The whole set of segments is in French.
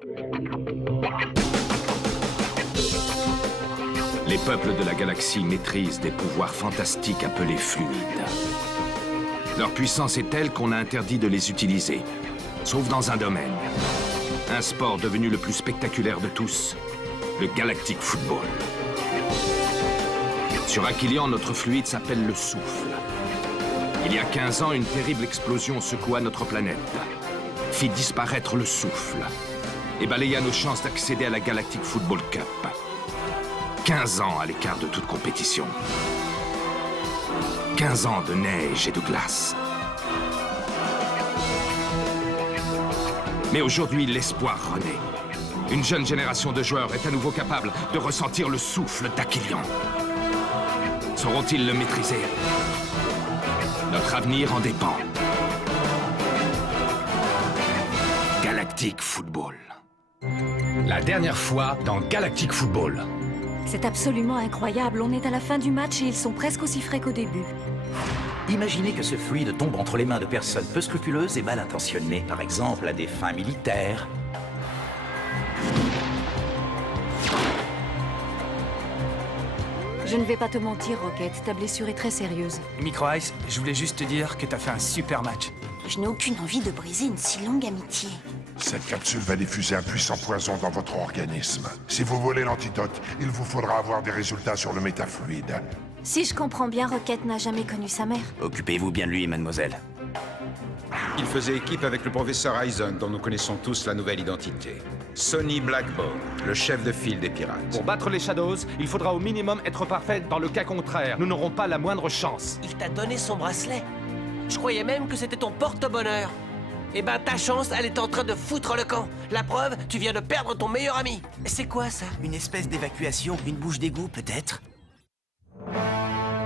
Les peuples de la galaxie maîtrisent des pouvoirs fantastiques appelés fluides. Leur puissance est telle qu'on a interdit de les utiliser, sauf dans un domaine. Un sport devenu le plus spectaculaire de tous, le Galactic Football. Sur Aquilian, notre fluide s'appelle le souffle. Il y a 15 ans, une terrible explosion secoua notre planète, fit disparaître le souffle et balaya nos chances d'accéder à la Galactic Football Cup. 15 ans à l'écart de toute compétition. 15 ans de neige et de glace. Mais aujourd'hui, l'espoir renaît. Une jeune génération de joueurs est à nouveau capable de ressentir le souffle d'Aquilian. Sauront-ils le maîtriser? Notre avenir en dépend. Galactic Football. La dernière fois dans Galactic Football. C'est absolument incroyable. On est à la fin du match et ils sont presque aussi frais qu'au début. Imaginez que ce fluide tombe entre les mains de personnes peu scrupuleuses et mal intentionnées, par exemple à des fins militaires. Je ne vais pas te mentir, Rocket. Ta blessure est très sérieuse. Micro Ice, je voulais juste te dire que t'as fait un super match. Je n'ai aucune envie de briser une si longue amitié. Cette capsule va diffuser un puissant poison dans votre organisme. Si vous voulez l'antidote, il vous faudra avoir des résultats sur le métafluide. Si je comprends bien, Rocket n'a jamais connu sa mère. Occupez-vous bien de lui, mademoiselle. Il faisait équipe avec le professeur Eisen, dont nous connaissons tous la nouvelle identité. Sonny Blackbone, le chef de file des pirates. Pour battre les Shadows, il faudra au minimum être parfait. Dans le cas contraire, nous n'aurons pas la moindre chance. Il t'a donné son bracelet. Je croyais même que c'était ton porte-bonheur. Eh ben, ta chance, elle est en train de foutre le camp. La preuve, tu viens de perdre ton meilleur ami. C'est quoi, ça? Une espèce d'évacuation, une bouche d'égout, peut-être?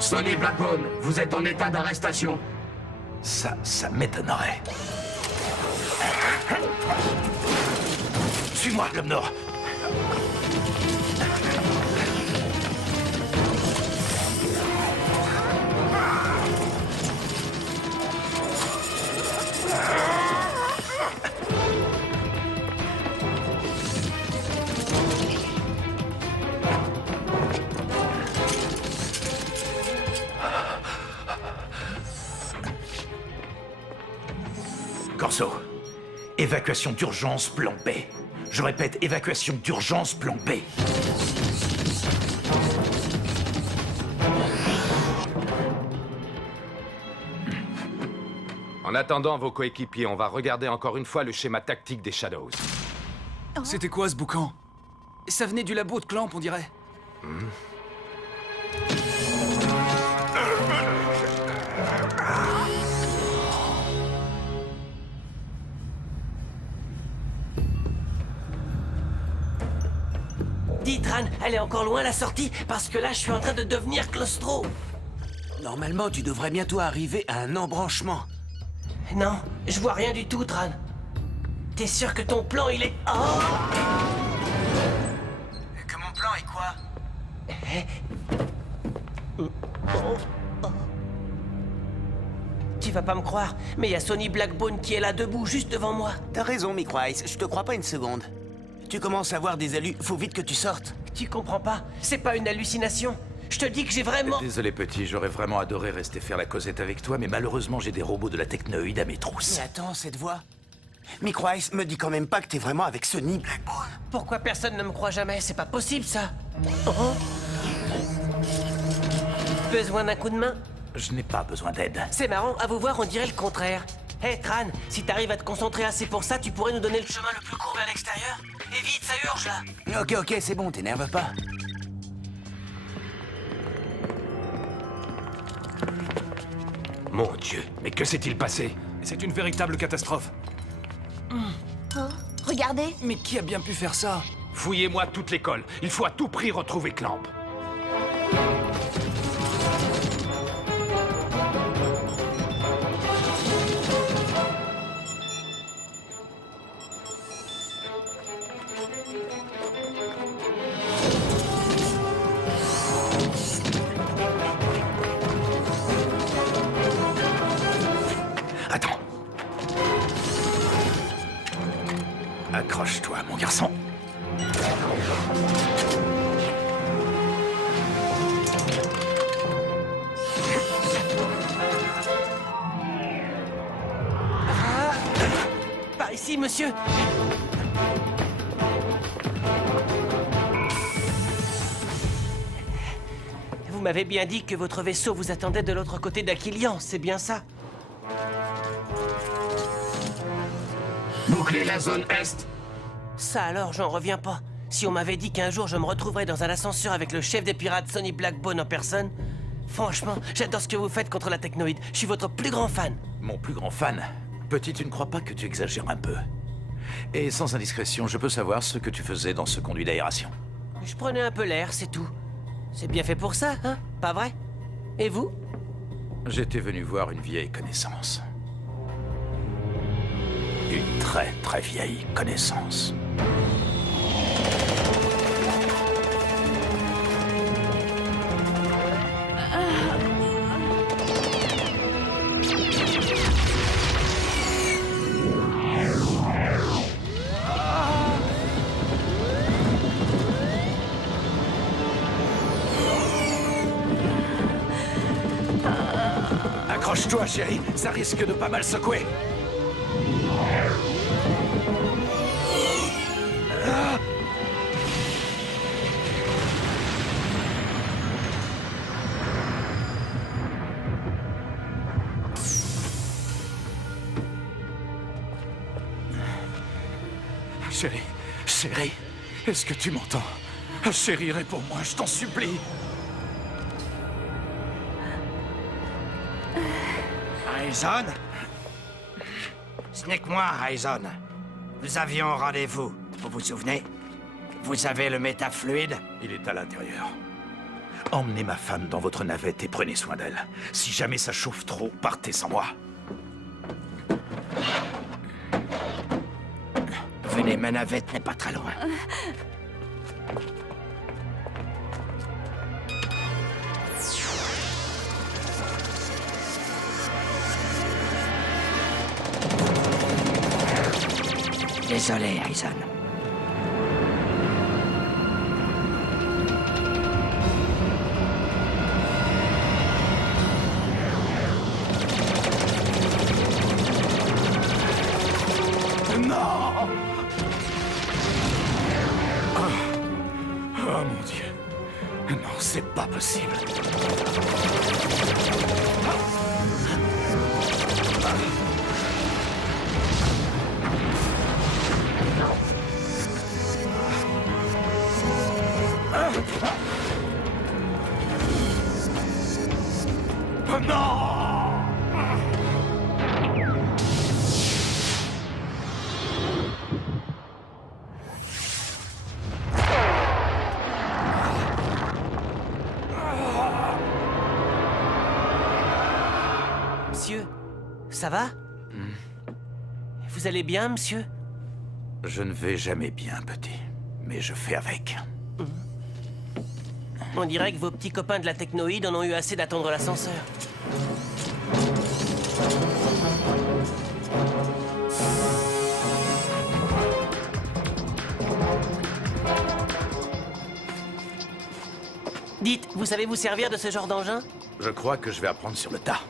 Sonny Blackbone, vous êtes en état d'arrestation. Ça m'étonnerait. Suis-moi, l'homme noir. Corso, évacuation d'urgence plan B. Je répète, évacuation d'urgence plan B. En attendant vos coéquipiers, on va regarder encore une fois le schéma tactique des Shadows. C'était quoi ce boucan? Ça venait du labo de Clamp, on dirait. Dis, Tran, elle est encore loin la sortie, parce que là, je suis en train de devenir claustro. Normalement, tu devrais bientôt arriver à un embranchement. Non, je vois rien du tout, Tran. T'es sûr que ton plan, il est... Oh! Que mon plan est quoi? Tu vas pas me croire, mais il y a Sonny Blackbone qui est là debout, juste devant moi. T'as raison, Micro Ice, je te crois pas une seconde. Tu commences à avoir des allus, faut vite que tu sortes. Tu comprends pas? C'est pas une hallucination. Je te dis que j'ai vraiment... Désolé, petit, j'aurais vraiment adoré rester faire la causette avec toi, mais malheureusement, j'ai des robots de la technoïde à mes trousses. Mais attends, cette voix... Micro Ice me dit quand même pas que t'es vraiment avec Sonny Blackbone. Pourquoi personne ne me croit jamais? C'est pas possible, ça. Oh. Besoin d'un coup de main? Je n'ai pas besoin d'aide. C'est marrant, à vous voir, on dirait le contraire. Hé, Tran, si t'arrives à te concentrer assez pour ça, tu pourrais nous donner le chemin le plus court vers l'extérieur? Et vite, ça urge, là. Ok, c'est bon, t'énerve pas. Mon Dieu, mais que s'est-il passé? C'est une véritable catastrophe. Oh, regardez. Mais qui a bien pu faire ça? Fouillez-moi toute l'école. Il faut à tout prix retrouver Clamp. Accroche-toi, mon garçon. garçon. Par ici, monsieur. Vous m'avez bien dit que votre vaisseau vous attendait de l'autre côté d'Aquilian, c'est bien ça? Bouclez la zone Est. Ça alors, j'en reviens pas. Si on m'avait dit qu'un jour je me retrouverais dans un ascenseur avec le chef des pirates Sonny Blackbone en personne... Franchement, j'adore ce que vous faites contre la technoïde. Je suis votre plus grand fan. Mon plus grand fan? Petit, tu ne crois pas que tu exagères un peu? Et sans indiscrétion, je peux savoir ce que tu faisais dans ce conduit d'aération? Je prenais un peu l'air, c'est tout. C'est bien fait pour ça, hein? Pas vrai? Et vous? J'étais venu voir une vieille connaissance. Une très très vieille connaissance. Accroche-toi, chérie, ça risque de pas mal secouer. Chérie, chérie, est-ce que tu m'entends? Chérie, réponds-moi, je t'en supplie. Aizen? Ce n'est que moi, Aizen. Nous avions rendez-vous, vous vous souvenez? Vous avez le métafluide? Il est à l'intérieur. Emmenez ma femme dans votre navette et prenez soin d'elle. Si jamais ça chauffe trop, partez sans moi. Venez, ma navette n'est pas très loin. Désolé, Aizen. Non! Oh mon Dieu. Non, c'est pas possible. Monsieur, ça va? Vous allez bien, monsieur? Je ne vais jamais bien, petit. Mais je fais avec. On dirait que vos petits copains de la technoïde en ont eu assez d'attendre l'ascenseur. Dites, vous savez vous servir de ce genre d'engin? Je crois que je vais apprendre sur le tas.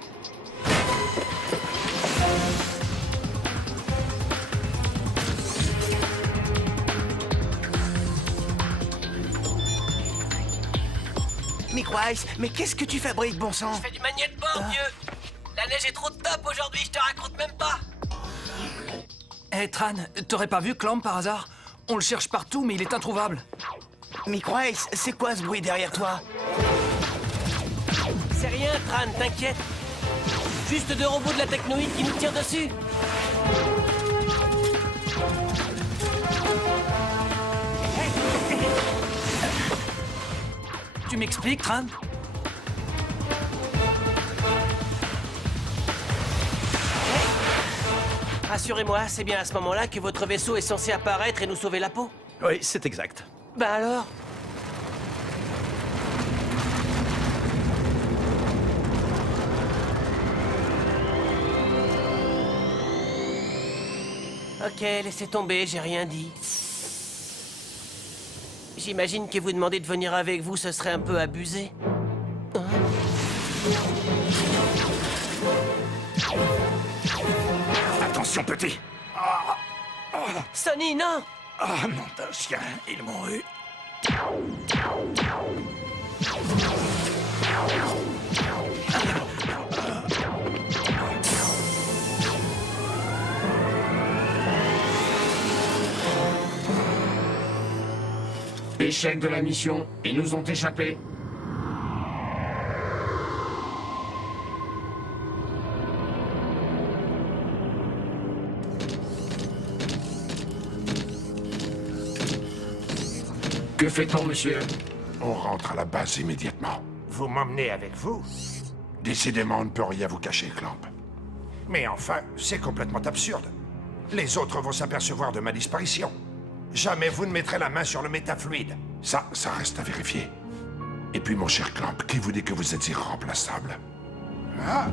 Micro-Ice, mais qu'est-ce que tu fabriques, bon sang? Je fais du maniet de bord, vieux. La neige est trop top aujourd'hui, je te raconte même pas. Hé, Tran, t'aurais pas vu Clamp par hasard? On le cherche partout, mais il est introuvable. Micro-Ice, c'est quoi ce bruit derrière toi? C'est rien, Tran, t'inquiète. Juste deux robots de la technoïde qui nous tirent dessus. Tu m'expliques, Tran? Rassurez-moi, c'est bien à ce moment-là que votre vaisseau est censé apparaître et nous sauver la peau? Oui, c'est exact. Ben alors? Ok, laissez tomber, j'ai rien dit. J'imagine que vous demander de venir avec vous, ce serait un peu abusé. Hein? Attention, petit. Sonny, non! Ah, nom d'un chien, ils m'ont eu. Échec de la mission, ils nous ont échappé. Que fait-on, monsieur? On rentre à la base immédiatement. Vous m'emmenez avec vous? Décidément, on ne peut rien vous cacher, Clamp. Mais enfin, c'est complètement absurde. Les autres vont s'apercevoir de ma disparition. Jamais vous ne mettrez la main sur le métafluide. Ça reste à vérifier. Et puis, mon cher Clamp, qui vous dit que vous êtes irremplaçable? Ah!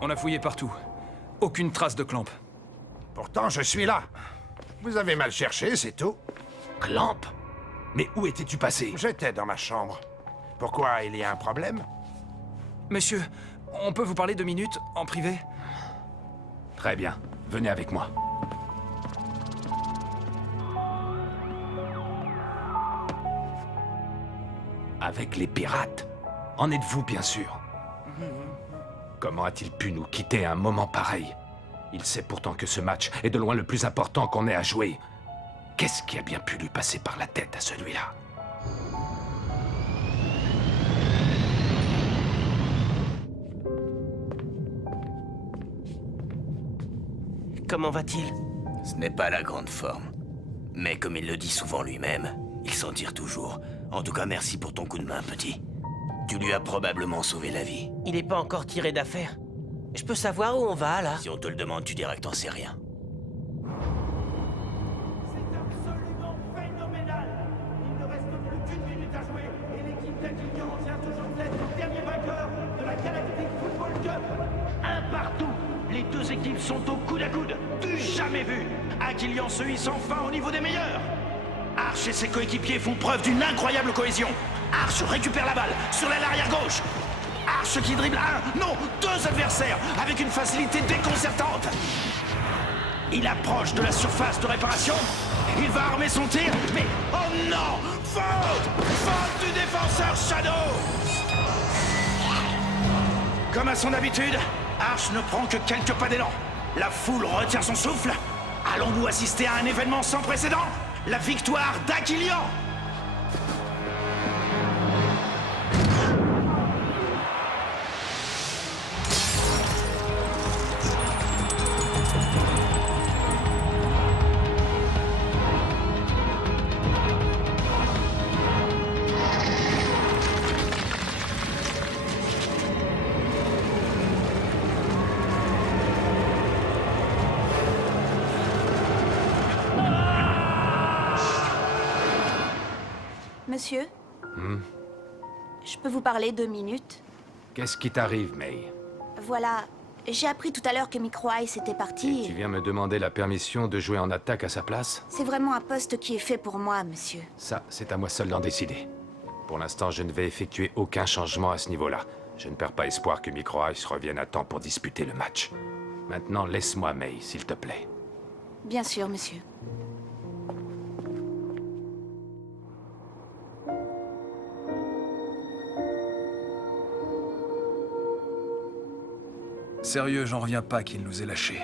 On a fouillé partout. Aucune trace de Clamp. Pourtant, je suis là. Vous avez mal cherché, c'est tout. Clamp? Mais où étais-tu passé? J'étais dans ma chambre. Pourquoi, il y a un problème? Monsieur, on peut vous parler 2 minutes, en privé? Très bien. Venez avec moi. Avec les pirates? En êtes-vous bien sûr? Comment a-t-il pu nous quitter à un moment pareil? Il sait pourtant que ce match est de loin le plus important qu'on ait à jouer. Qu'est-ce qui a bien pu lui passer par la tête à celui-là? Comment va-t-il? Ce n'est pas la grande forme. Mais comme il le dit souvent lui-même, il s'en tire toujours. En tout cas, merci pour ton coup de main, petit. Tu lui as probablement sauvé la vie. Il n'est pas encore tiré d'affaire. Je peux savoir où on va, là? Si on te le demande, tu diras que t'en sais rien. C'est absolument phénoménal. Il ne reste plus qu'1 minute à jouer et l'équipe d'Aquilion vient toujours d'être le dernier vainqueur de la Galactic Football Cup. Un partout. Les deux équipes sont au coude à coude. Du jamais vu. Aquilion se hisse enfin au niveau des meilleurs. Arch et ses coéquipiers font preuve d'une incroyable cohésion. Arch récupère la balle sur l'aile arrière gauche. Arch qui dribble non, 2 adversaires avec une facilité déconcertante. Il approche de la surface de réparation. Il va armer son tir, mais oh non! Faute! Faute du défenseur Shadow! Comme à son habitude, Arch ne prend que quelques pas d'élan. La foule retient son souffle. Allons-nous assister à un événement sans précédent? La victoire d'Aquilion! Monsieur? Je peux vous parler 2 minutes? Qu'est-ce qui t'arrive, May? Voilà, j'ai appris tout à l'heure que Micro Ice était parti. Tu viens me demander la permission de jouer en attaque à sa place? C'est vraiment un poste qui est fait pour moi, monsieur. Ça, c'est à moi seul d'en décider. Pour l'instant, je ne vais effectuer aucun changement à ce niveau-là. Je ne perds pas espoir que Micro Ice revienne à temps pour disputer le match. Maintenant, laisse-moi, May, s'il te plaît. Bien sûr, monsieur. Sérieux, j'en reviens pas qu'il nous ait lâchés.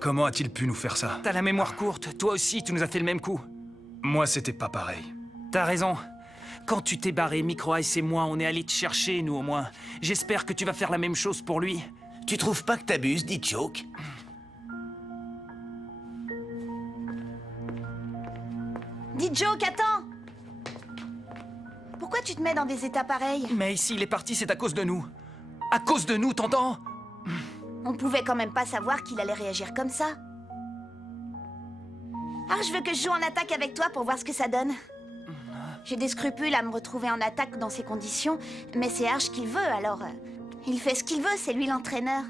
Comment a-t-il pu nous faire ça? T'as la mémoire courte, toi aussi, tu nous as fait le même coup. Moi, c'était pas pareil. T'as raison. Quand tu t'es barré, Micro Ice et moi, on est allés te chercher, nous au moins. J'espère que tu vas faire la même chose pour lui. Tu trouves pas que t'abuses, dit Choke? Dis Joke, attends! Pourquoi tu te mets dans des états pareils? Mais s'il est parti, c'est à cause de nous. À cause de nous, t'entends? On pouvait quand même pas savoir qu'il allait réagir comme ça. Ah, je veux que je joue en attaque avec toi pour voir ce que ça donne. J'ai des scrupules à me retrouver en attaque dans ces conditions, mais c'est Arch qui le veut, alors... il fait ce qu'il veut, c'est lui l'entraîneur.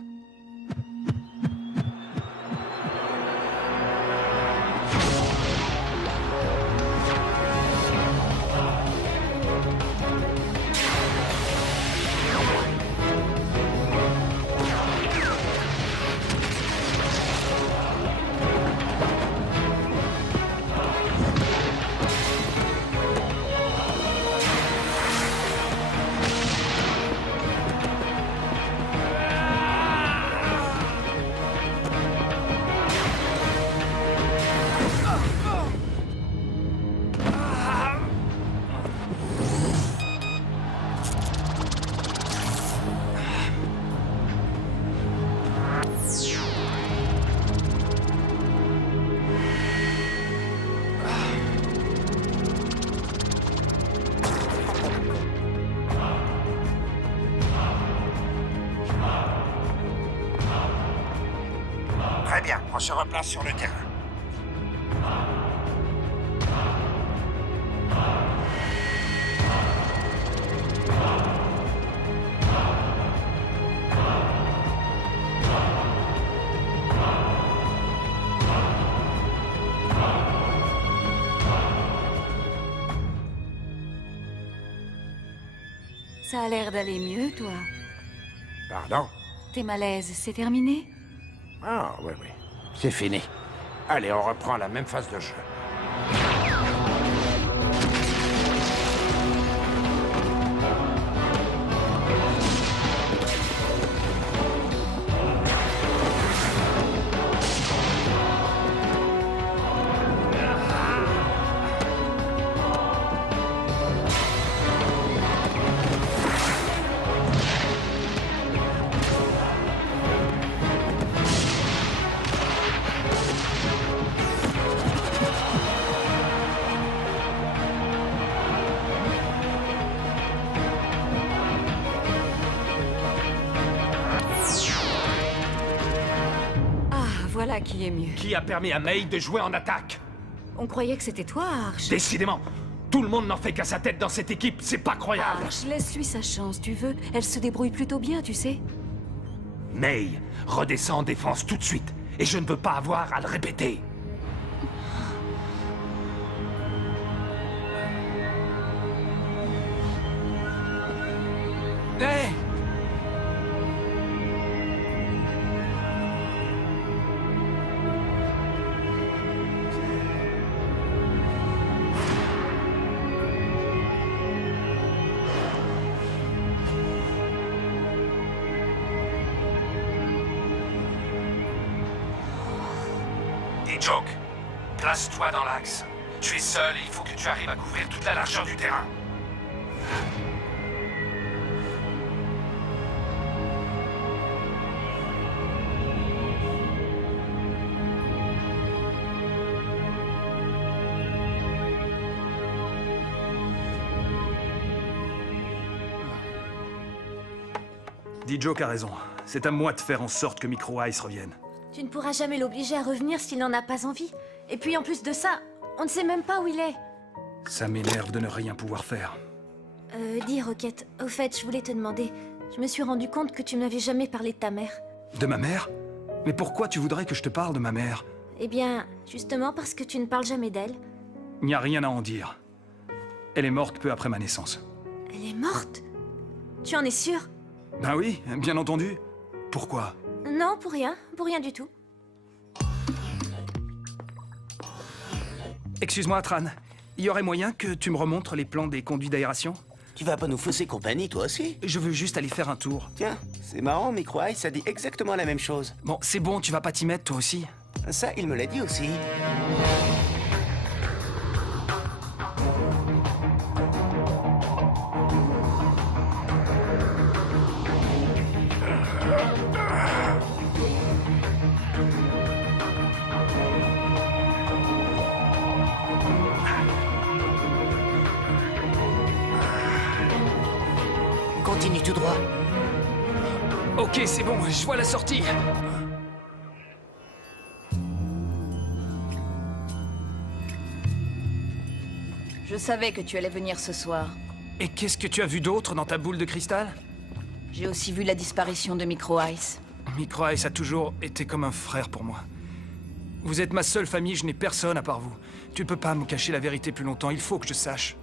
Très bien, on se replace sur le terrain. Ça a l'air d'aller mieux, toi. Pardon? Tes malaises, c'est terminé? Ah, oui, oui. C'est fini. Allez, on reprend la même phase de jeu. Voilà qui est mieux. Qui a permis à May de jouer en attaque? On croyait que c'était toi, Arch. Décidément, tout le monde n'en fait qu'à sa tête dans cette équipe, c'est pas croyable. Arch, laisse-lui sa chance, tu veux. Elle se débrouille plutôt bien, tu sais. May, redescends en défense tout de suite, et je ne veux pas avoir à le répéter. Hey! Joke, place-toi dans l'axe. Tu es seul et il faut que tu arrives à couvrir toute la largeur du terrain. D-Joke a raison. C'est à moi de faire en sorte que Micro Ice revienne. Tu ne pourras jamais l'obliger à revenir s'il n'en a pas envie. Et puis en plus de ça, on ne sait même pas où il est. Ça m'énerve de ne rien pouvoir faire. Dis Rocket, au fait, je voulais te demander. Je me suis rendu compte que tu ne m'avais jamais parlé de ta mère. De ma mère? Mais pourquoi tu voudrais que je te parle de ma mère? Eh bien, justement parce que tu ne parles jamais d'elle. Il n'y a rien à en dire. Elle est morte peu après ma naissance. Elle est morte? Tu en es sûr? Ben oui, bien entendu. Pourquoi? Non, pour rien du tout. Excuse-moi, Tran. Il y aurait moyen que tu me remontres les plans des conduits d'aération? Tu vas pas nous fausser compagnie, toi aussi? Je veux juste aller faire un tour. Tiens, c'est marrant, Micro Ice a dit exactement la même chose. Bon, c'est bon, tu vas pas t'y mettre, toi aussi? Ça, il me l'a dit aussi. Continue tout droit. Ok, c'est bon, je vois la sortie. Je savais que tu allais venir ce soir. Et qu'est-ce que tu as vu d'autre dans ta boule de cristal? J'ai aussi vu la disparition de Micro Ice. Micro Ice a toujours été comme un frère pour moi. Vous êtes ma seule famille, je n'ai personne à part vous. Tu peux pas me cacher la vérité plus longtemps, il faut que je sache.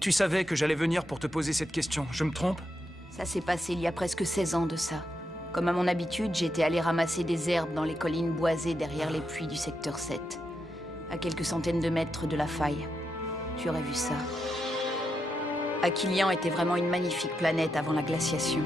Tu savais que j'allais venir pour te poser cette question, je me trompe? Ça s'est passé il y a presque 16 ans de ça. Comme à mon habitude, j'étais allé ramasser des herbes dans les collines boisées derrière les puits du secteur 7. À quelques centaines de mètres de la faille. Tu aurais vu ça. Aquilian était vraiment une magnifique planète avant la glaciation.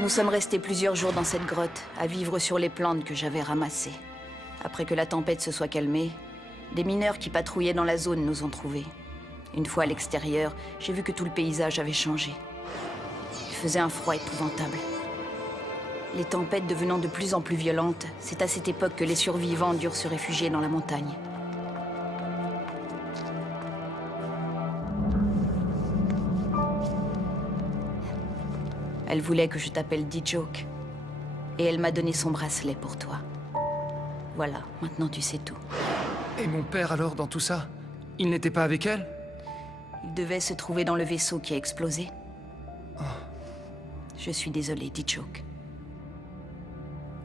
Nous sommes restés plusieurs jours dans cette grotte, à vivre sur les plantes que j'avais ramassées. Après que la tempête se soit calmée, des mineurs qui patrouillaient dans la zone nous ont trouvés. Une fois à l'extérieur, j'ai vu que tout le paysage avait changé. Il faisait un froid épouvantable. Les tempêtes devenant de plus en plus violentes, c'est à cette époque que les survivants durent se réfugier dans la montagne. Elle voulait que je t'appelle D-Joke. Et elle m'a donné son bracelet pour toi. Voilà, maintenant tu sais tout. Et mon père alors dans tout ça? Il n'était pas avec elle? Il devait se trouver dans le vaisseau qui a explosé. Je suis désolée, D-Joke.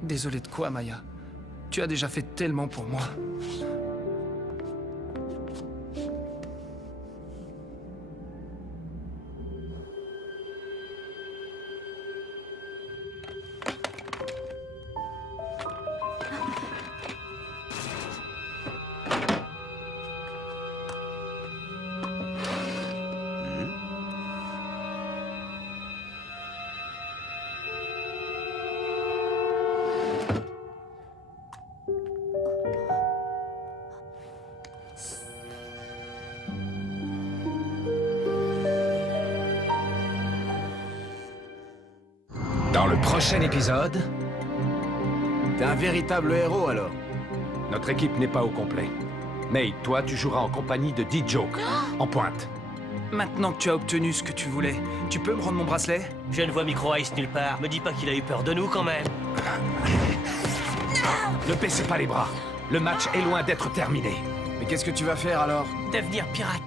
Désolé de quoi, Maya? Tu as déjà fait tellement pour moi. Dans le prochain épisode... T'es un véritable héros, alors. Notre équipe n'est pas au complet. Nate, toi, tu joueras en compagnie de D-Joke, en pointe. Maintenant que tu as obtenu ce que tu voulais, tu peux me rendre mon bracelet? Je ne vois Micro Ice nulle part. Me dis pas qu'il a eu peur de nous, quand même. Ne baissez pas les bras. Le match est loin d'être terminé. Mais qu'est-ce que tu vas faire, alors? Devenir pirate.